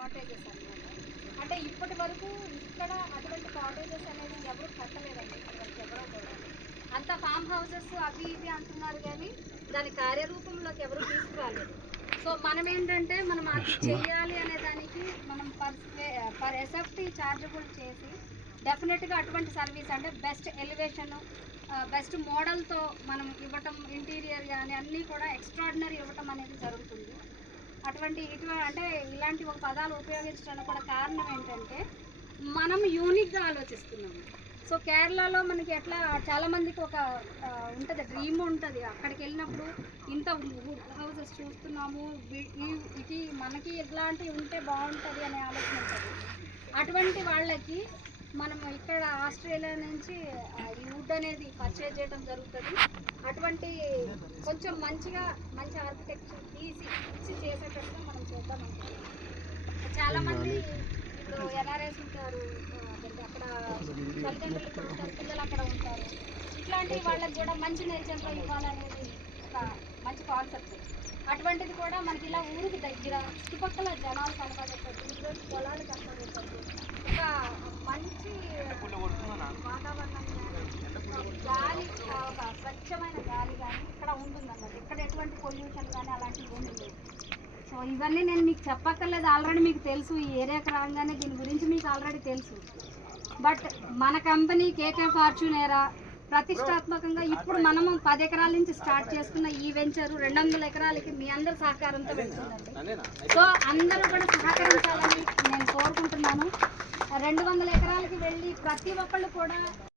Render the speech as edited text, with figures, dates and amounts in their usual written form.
Cottages అన్నమాట. అంటే ఇప్పటి వరకు ఇక్కడ అటువంటి కాటేజెస్ అనేది ఎవరు కట్టలేదండి, ఇప్పటివరకు ఎవరో కూడా. అంత ఫామ్ హౌసెస్ అవి ఇవి అంటున్నారు కానీ దాని కార్యరూపంలోకి ఎవరు తీసుకురాలేదు. సో మనం ఏంటంటే మనం అది చెయ్యాలి అనే దానికి మనం పర్ ఎస్ఎఫ్టీ చార్జబుల్ చేసి డెఫినెట్గా అటువంటి సర్వీస్ అంటే బెస్ట్ ఎలివేషన్, బెస్ట్ మోడల్తో మనం ఇవ్వటం, ఇంటీరియర్ కానీ అన్నీ కూడా ఎక్స్ట్రాడినరీ ఇవ్వటం అనేది జరుగుతుంది. అంటే ఇలాంటి ఒక పదాలు ఉపయోగించడానికి కూడా కారణం ఏంటంటే మనం యూనిక్గా ఆలోచిస్తున్నాము. సో కేరళలో మనకి ఎట్లా చాలామందికి ఒక ఉంటుంది, డ్రీమ్ ఉంటుంది. అక్కడికి వెళ్ళినప్పుడు ఇంత హౌసెస్ చూస్తున్నాము, ఇది మనకి ఇట్లాంటివి ఉంటే బాగుంటుంది అనే ఆలోచన ఉంటుంది. అటువంటి వాళ్ళకి మనం ఇక్కడ ఆస్ట్రేలియా నుంచి ఈ వుడ్ అనేది పర్చేజ్ చేయడం జరుగుతుంది. అటువంటి కొంచెం మంచి ఆర్కిటెక్చర్ ఇచ్చి చేసేటట్టుగా మనం చేద్దాం అనుకుంటున్నాం. చాలామంది ఇప్పుడు ఎన్ఆర్ఎస్ ఉంటారు, అక్కడ తల్లిదండ్రులు ఇక్కడ ఉంటారు, పిల్లలు అక్కడ ఉంటారు. ఇట్లాంటి వాళ్ళకి కూడా మంచి నేచర్లో ఇవ్వాలనేది ఒక మంచి కాన్సెప్ట్. అటువంటిది కూడా మనకి ఇలా ఊరికి దగ్గర చుట్టుపక్కల జనాలు కనపడేటట్టు, ఈరోజు పొలాలు కనపడేటట్టు ఒక మంచి వాతావరణం, గాలి, ఒక స్వచ్ఛమైన గాలి కానీ ఇక్కడ ఉంటుందన్నమాట. ఇక్కడ ఎటువంటి పొల్యూషన్ కానీ అలాంటివి ఏమీ లేవు. సో ఇవన్నీ నేను మీకు చెప్పక్కర్లేదు, ఆల్రెడీ మీకు తెలుసు. ఈ ఏరియాకి రాగానే దీని గురించి మీకు ఆల్రెడీ తెలుసు. బట్ మన కంపెనీ కేకే ఫార్చ్యూనెరా ప్రతిష్టాత్మకంగా ఇప్పుడు మనము 10 ఎకరాల నుంచి స్టార్ట్ చేసుకున్న ఈ వెంచరు 200 ఎకరాలకి మీ అందరి సహకారంతో వెళ్తుందండి. సో అందరూ కూడా సహకరించాలని నేను కోరుకుంటున్నాను. 200 ఎకరాలకి వెళ్ళి ప్రతి ఒక్కళ్ళు కూడా